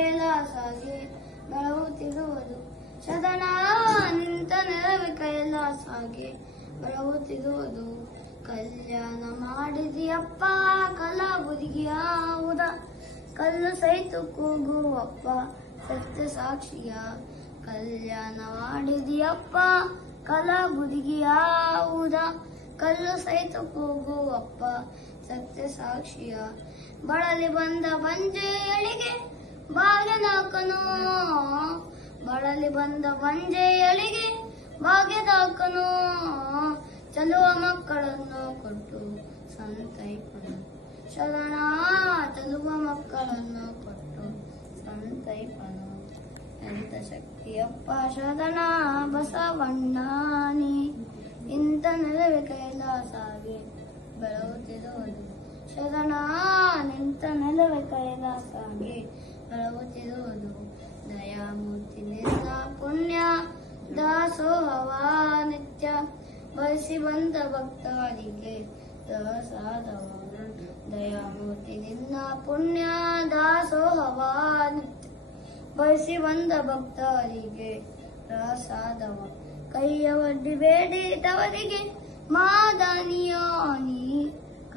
ಕೈಲಾಸಾಗಿ ಬೆಳಗುತ್ತಿರುವುದು ಸದನ ನಿಂತ ನೆರವಿ ಕೈಲಾಸಾಗಿ ಬೆಳಗುತ್ತಿರುವುದು ಕಲ್ಯಾಣ ಮಾಡಿದಿಯಪ್ಪ ಕಲಾಬುದಿಗಿಯಾವುದ ಕಲ್ಲು ಸಹಿತ ಕೂಗುವಪ್ಪ ಸತ್ಯ ಸಾಕ್ಷಿಯ ಕಲ್ಯಾಣ ಮಾಡಿದಿಯಪ್ಪ ಕಲಾಬುದಿಗಿಯಾವುದ ಕಲ್ಲು ಸಹಿತ ಕೂಗುವಪ್ಪ ಸತ್ಯ ಸಾಕ್ಷಿಯ ಬಳಲಿ ಬಂದ ಬಂಜೆಯಳಿಗೆ ಭಾಗ್ಯದಾಕನು ಬಳಲಿ ಬಂದ ಬಂಜೆಯಳಿಗೆ ಭಾಗ್ಯದಾಕನು ಚಲುವ ಮಕ್ಕಳನ್ನು ಕೊಟ್ಟು ಸಂತೈಪನು ಶರಣ ಚಲುವ ಮಕ್ಕಳನ್ನು ಕೊಟ್ಟು ಸಂತೈಪನು ಎಂತ ಶಕ್ತಿಯಪ್ಪ ಶರಣ ಬಸವಣ್ಣನಿ ಇಂಥ ನೆಲವೆ ಕೈಲಾಸಾಗಿ ಬೆಳಗುತ್ತಿರುವುದು ಶರಣ ನಿಂತ ನೆಲವೆ ಕೈಲಾಸಾಗಿ ಬೆಳಗುತ್ತಿರುವುದು ದಯಾಮೂರ್ತಿ ನಿನ್ನ ಪುಣ್ಯ ದಾಸೋಹವ ನಿತ್ಯ ಬಯಸಿ ಬಂದ ಭಕ್ತರಿಗೆ ಪ್ರಸಾದವ ದಯಾಮೂರ್ತಿ ನಿನ್ನ ಪುಣ್ಯ ದಾಸೋಹವ ನಿತ್ಯ ಬಯಸಿ ಬಂದ ಭಕ್ತರಿಗೆ ಪ್ರಸಾದವ ಕೈಯ ಒಡ್ಡಿ ಬೇಡಿದವರಿಗೆ ಮಾದನಿಯಾನಿ